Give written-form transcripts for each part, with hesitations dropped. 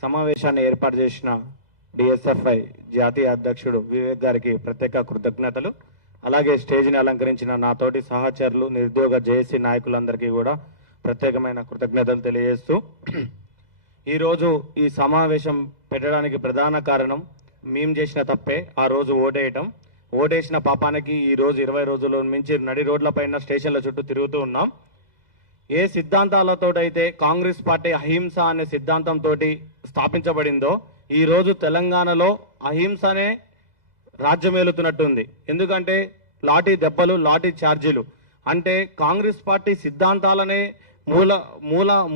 సమావేశాన్ని ఏర్పాటు చేసిన డిఎస్ఎఫ్ఐ జాతీయ అధ్యక్షుడు వివేక్ గారికి ప్రత్యేక కృతజ్ఞతలు. అలాగే స్టేజ్ని అలంకరించిన నా తోటి సహచరులు నిరుద్యోగ జేఏసీ నాయకులందరికీ కూడా ప్రత్యేకమైన కృతజ్ఞతలు తెలియజేస్తూ, ఈరోజు ఈ సమావేశం పెట్టడానికి ప్రధాన కారణం మేము చేసిన తప్పే. ఆ రోజు ఓటేసిన పాపానికి ఈరోజు 20 రోజుల మించి నడి రోడ్లపైన స్టేషన్ల చుట్టూ తిరుగుతూ ఉన్నాం. ఏ సిద్ధాంతాలతోటైతే కాంగ్రెస్ పార్టీ అహింస అనే సిద్ధాంతంతో స్థాపించబడిందో ఈరోజు తెలంగాణలో అహింసనే రాజ్యమేలుతున్నట్టుంది. ఎందుకంటే లాఠీ దెబ్బలు, లాఠీ ఛార్జీలు అంటే కాంగ్రెస్ పార్టీ సిద్ధాంతాలనే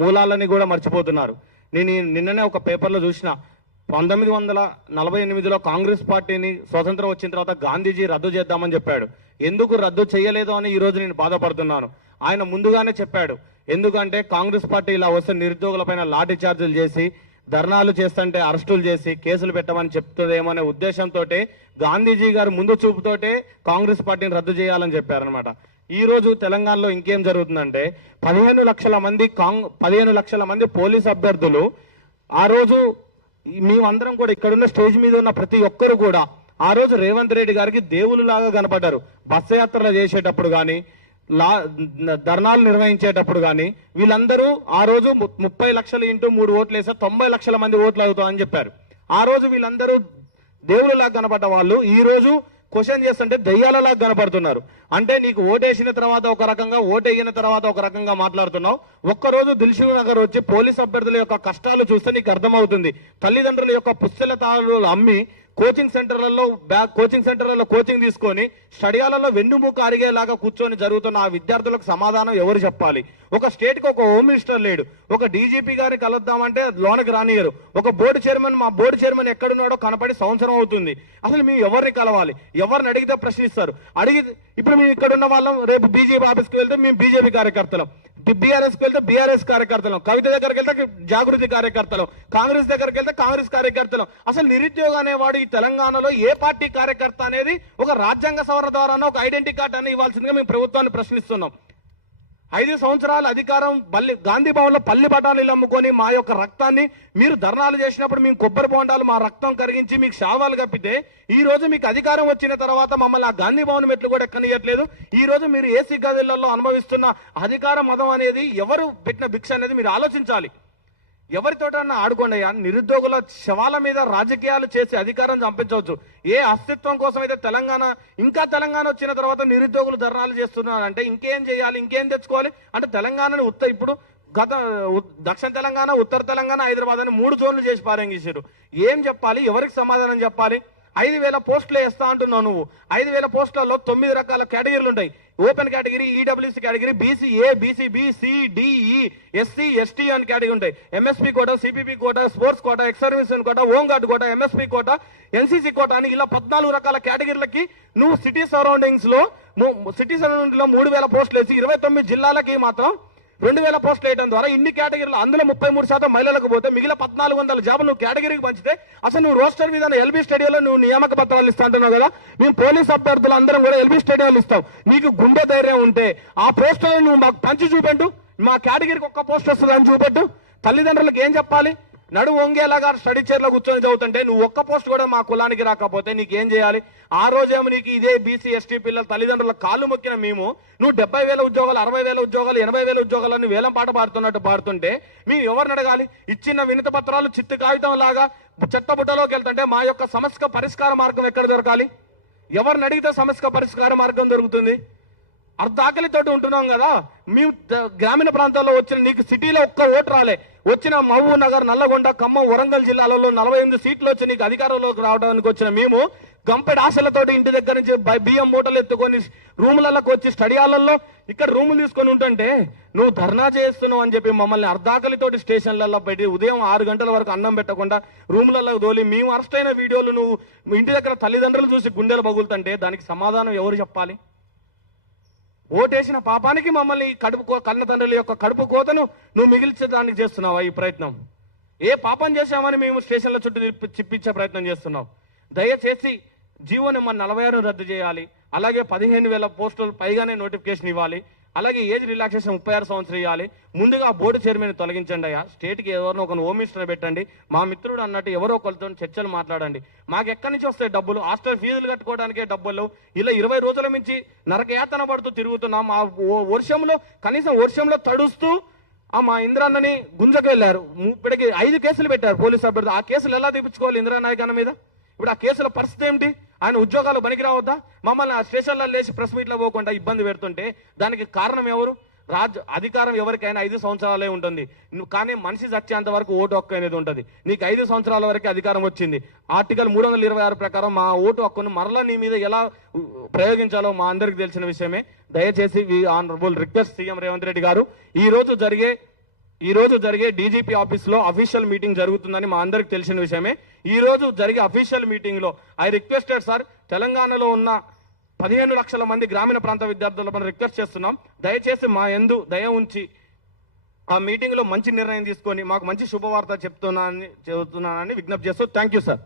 మూలాలని కూడా మర్చిపోతున్నారు. నేను నిన్ననే ఒక పేపర్లో చూసిన, 1948లో కాంగ్రెస్ పార్టీని స్వతంత్రం వచ్చిన తర్వాత గాంధీజీ రద్దు చేద్దామని చెప్పాడు. ఎందుకు రద్దు చేయలేదు అని ఈరోజు నేను బాధపడుతున్నాను. ఆయన ముందుగానే చెప్పాడు, ఎందుకంటే కాంగ్రెస్ పార్టీ ఇలా వస్తే నిరుద్యోగులపైన లాఠీ చార్జీలు చేసి, ధర్నాలు చేస్తుంటే అరెస్టులు చేసి కేసులు పెట్టమని చెప్తుందేమో అనే ఉద్దేశంతో గాంధీజీ గారు ముందు చూపుతోటే కాంగ్రెస్ పార్టీని రద్దు చేయాలని చెప్పారనమాట. ఈ రోజు తెలంగాణలో ఇంకేం జరుగుతుందంటే 15 లక్షల మంది పోలీస్ అభ్యర్థులు ఆ రోజు మేమందరం కూడా ఇక్కడున్న స్టేజ్ మీద ఉన్న ప్రతి ఒక్కరు కూడా ఆ రోజు రేవంత్ రెడ్డి గారికి దేవుళ్ళలాగా కనపడ్డారు. బస్సు యాత్రలు చేసేటప్పుడు కానీ, ధర్నాలు నిర్వహించేటప్పుడు కానీ వీళ్ళందరూ ఆ రోజు 30 లక్షలు ఇంటూ 3 ఓట్లు వేస్తే 90 లక్షల మంది ఓట్లు అవుతామని చెప్పారు. ఆ రోజు వీళ్ళందరూ దేవుళ్ళలాగా కనపడ్డ వాళ్ళు ఈ రోజు క్వశ్చన్ చేస్తుంటే దయ్యాలలాగా కనపడుతున్నారు. అంటే నీకు ఓటేసిన తర్వాత ఒక రకంగా, ఓటేగిన తర్వాత ఒక రకంగా మాట్లాడుతున్నావు. ఒక్కరోజు దిల్సుఖ్ నగర్ వచ్చి పోలీస్ అభ్యర్థుల యొక్క కష్టాలు చూస్తే నీకు అర్థమవుతుంది. తల్లిదండ్రుల యొక్క పుస్తకాలు అమ్మి కోచింగ్ సెంటర్లలో కోచింగ్ తీసుకొని స్టడియాలలో వెన్నుముక అరిగేలాగా కూర్చొని జరుగుతున్న ఆ విద్యార్థులకు సమాధానం ఎవరు చెప్పాలి? ఒక స్టేట్కి ఒక హోమ్ మినిస్టర్ లేడు. ఒక డీజీపీ గారిని కలుద్దామంటే లోనకి రానియరు. ఒక మా బోర్డు చైర్మన్ ఎక్కడున్నాడో కనపడి సంవత్సరం అవుతుంది. అసలు మేము ఎవరిని కలవాలి? ఎవరిని అడిగితే ప్రశ్నిస్తారు. ఇప్పుడు మేము ఇక్కడ ఉన్న వాళ్ళం, రేపు బీజేపీ ఆఫీస్కి వెళ్తే మేము బీజేపీ కార్యకర్తలం, బీఆర్ఎస్కి వెళ్తే బీఆర్ఎస్ కార్యకర్తలం, కవిత దగ్గరికి వెళ్తే జాగృతి కార్యకర్తలం, కాంగ్రెస్ దగ్గరికి వెళ్తే కాంగ్రెస్ కార్యకర్తలం. అసలు నిరుద్యోగ అనేవాడు ఈ తెలంగాణలో ఏ పార్టీ కార్యకర్త అనేది ఒక రాజ్యాంగ సవరణ ద్వారా ఒక ఐడెంటిటీ కార్డు అని ఇవ్వాల్సిందిగా మేము ప్రభుత్వాన్ని ప్రశ్నిస్తున్నాం. 5 సంవత్సరాల అధికారం గాంధీ భవన్లో పల్లి బఠానీలు అమ్ముకొని మా యొక్క రక్తాన్ని మీరు ధర్నాలు చేసినప్పుడు మేము కొబ్బరి బొండాలు మా రక్తం కరిగించి మీకు శావాలు కప్పితే, ఈ రోజు మీకు అధికారం వచ్చిన తర్వాత మమ్మల్ని ఆ గాంధీ భవన్ మెట్లు కూడా ఎక్కనియట్లేదు. ఈ రోజు మీరు ఏసీ గదులలో అనుభవిస్తున్న అధికార మదం అనేది ఎవరు పెట్టిన భిక్ష అనేది మీరు ఆలోచించాలి. ఎవరితోటన్నా ఆడుకోండియా. నిరుద్యోగుల శవాల మీద రాజకీయాలు చేసి అధికారం చంపించవచ్చు. ఏ అస్తిత్వం కోసం అయితే తెలంగాణ వచ్చిన తర్వాత నిరుద్యోగులు ధర్నాలు చేస్తున్నారంటే ఇంకేం చేయాలి, ఇంకేం తెచ్చుకోవాలి అంటే తెలంగాణని ఇప్పుడు దక్షిణ తెలంగాణ, ఉత్తర తెలంగాణ, హైదరాబాద్ అని 3 జోన్లు చేసి పారంగేశారు. ఏం చెప్పాలి? ఎవరికి సమాధానం చెప్పాలి? 5,000 పోస్టులు వేస్తా అంటున్నావు నువ్వు. 5,000 పోస్టులలో 9 రకాల కేటగిరీలు ఉంటాయి. Open category, EWC category, BCA, BCB, CDE, SC, ST అని కేటగిరీ ఉంటాయి. ఎంఎస్పీ కోట, సిపిపి కోట, స్పోర్ట్స్ కోట, ఎక్స్ సర్వీస్ కోట, హోమ్ గార్డ్ కోట, ఎంఎస్పీ కోట, ఎన్సీసీ కోట అని ఇలా 14 రకాల కేటగిరీలకి నువ్వు సిటీ సరౌండింగ్స్ లో 3,000 పోస్టులు వేసి 29 జిల్లాలకి మాత్రం 2,000 పోస్టులు వేయడం ద్వారా ఇన్ని కేటగిరీలు, అందులో 33% మహిళలకు పోతే మిగిలిన 1,400 జాబులు నువ్వు కేటగిరీకి పంచితే అసలు నువ్వు రోస్టర్ మీద ఎల్బీ స్టేడియంలో నువ్వు నియామక పత్రాలు ఇస్తా అంటున్నావు కదా. మేము పోలీస్ అభ్యర్థులు అందరం కూడా ఎల్బీ స్టేడియంలో ఇస్తాం. నీకు గుండె ధైర్యం ఉంటే ఆ పోస్టులను నువ్వు మాకు పంచి చూపెట్టు. మా కేటగిరీకి ఒక్క పోస్ట్ వస్తుంది అని చూపెట్టు. తల్లిదండ్రులకు ఏం చెప్పాలి? నడు వంగేలాగా స్టడీ చైర్లో కూర్చొని చదువుతుంటే నువ్వు ఒక్క పోస్ట్ కూడా మా కులానికి రాకపోతే నీకేం చేయాలి? ఆ రోజేమో నీకు ఇదే బీసీ, ఎస్టీ పిల్లల తల్లిదండ్రుల కాళ్ళు మొక్కిన మేము నువ్వు 70,000 ఉద్యోగాలు, 60,000 ఉద్యోగాలు, 80,000 ఉద్యోగాలని వేలం పాట పాడుతున్నట్టు పాడుతుంటే మేము ఎవరిని అడగాలి? ఇచ్చిన వినతి పత్రాలు చిత్తు కాగితం లాగా చెత్తబుట్టలోకి వెళ్తుంటే మా యొక్క సమస్య పరిష్కార మార్గం ఎక్కడ దొరకాలి? ఎవరిని అడిగితే సమస్య పరిష్కార మార్గం దొరుకుతుంది? అర్ధాకలితోటి ఉంటున్నాం కదా. మేము గ్రామీణ ప్రాంతాల్లో వచ్చిన నీకు సిటీలో ఒక్క ఓటు రాలే. వచ్చిన మహబూబ్ నగర్, నల్లగొండ, ఖమ్మం, వరంగల్ జిల్లాలలో 48 సీట్లు వచ్చి నీకు అధికారంలోకి రావడానికి వచ్చిన మేము గంపెడు ఆశలతోటి ఇంటి దగ్గర నుంచి బియ్యం మూటలు ఎత్తుకొని రూములకు వచ్చి స్టడియాలలో ఇక్కడ రూములు తీసుకొని ఉంటుంటే నువ్వు ధర్నా చేస్తున్నావు అని చెప్పి మమ్మల్ని అర్ధాకలితోటి స్టేషన్లలో పెట్టి ఉదయం 6 గంటల వరకు అన్నం పెట్టకుండా రూములలో తోలి మేము అరెస్ట్ అయిన వీడియోలు నువ్వు ఇంటి దగ్గర తల్లిదండ్రులు చూసి గుండెలు పగులుతుంటే దానికి సమాధానం ఎవరు చెప్పాలి? ఓటేసిన పాపానికి మమ్మల్ని కన్న తండ్రుల యొక్క కడుపు కోతను నువ్వు మిగిల్చడానికి చేస్తున్నావా ఈ ప్రయత్నం? ఏ పాపం చేశామని మేము స్టేషన్ల చుట్టూ చిప్పించే ప్రయత్నం చేస్తున్నాం? దయచేసి జీవో నెంబర్ 46 రద్దు చేయాలి. అలాగే 15,000 పోస్టులు పైగానే నోటిఫికేషన్ ఇవ్వాలి. అలాగే ఏజ్ రిలాక్సేషన్ 36 సంవత్సరాలు ఇవ్వాలి. ముందుగా బోర్డు చైర్మన్ తొలగించండి అయ్యా. స్టేట్కి ఎవరినో ఒక హోమ్ మినిస్టర్ పెట్టండి. మా మిత్రుడు అన్నట్టు ఎవరో ఒకరితో చర్చలు మాట్లాడండి. మాకు ఎక్కడి నుంచి వస్తాయి డబ్బులు? హాస్టల్ ఫీజులు కట్టుకోవడానికే డబ్బులు. ఇలా 20 రోజుల నుంచి నరకయాతన పడుతూ తిరుగుతున్నాం. మా వర్షంలో కనీసం వర్షంలో తడుస్తూ మా ఇంద్రాన్నని గుంజకు వెళ్ళారు. ఇప్పటికి 5 కేసులు పెట్టారు పోలీసు అభ్యర్థి. ఆ కేసులు ఎలా తీపించుకోవాలి ఇందిరానాయక్ అన్న మీద? ఇప్పుడు ఆ కేసుల పరిస్థితి ఏమిటి? ఆయన ఉద్యోగాలు పనికి రావద్దా? మమ్మల్ని ఆ స్టేషన్లో లేచి ప్రెస్ మీట్లో పోకుండా ఇబ్బంది పెడుతుంటే దానికి కారణం ఎవరు? అధికారం ఎవరికైనా 5 సంవత్సరాలే ఉంటుంది. కానీ మనిషి చచ్చేంత వరకు ఓటు హక్కు అనేది ఉంటుంది. నీకు 5 సంవత్సరాల వరకు అధికారం వచ్చింది. ఆర్టికల్ 326 ప్రకారం మా ఓటు హక్కును మరలా నీ మీద ఎలా ప్రయోగించాలో మా అందరికి తెలిసిన విషయమే. దయచేసి we honourable request CM Revanth Reddy గారు, ఈ రోజు జరిగే డీజీపీ ఆఫీస్ లో అఫీషియల్ మీటింగ్ జరుగుతుందని మా అందరికి తెలిసిన విషయమే. ఈ రోజు జరిగే అఫీషియల్ మీటింగ్ లో ఐ రిక్వెస్టెడ్ సార్, తెలంగాణలో ఉన్న 15 లక్షల మంది గ్రామీణ ప్రాంత విద్యార్థుల పైన రిక్వెస్ట్ చేస్తున్నాం. దయచేసి మా యందు దయ ఉంచి ఆ మీటింగ్ లో మంచి నిర్ణయం తీసుకొని మాకు మంచి శుభవార్త చెబుతున్నానని విజ్ఞప్తి చేస్తూ థ్యాంక్ యూ సార్.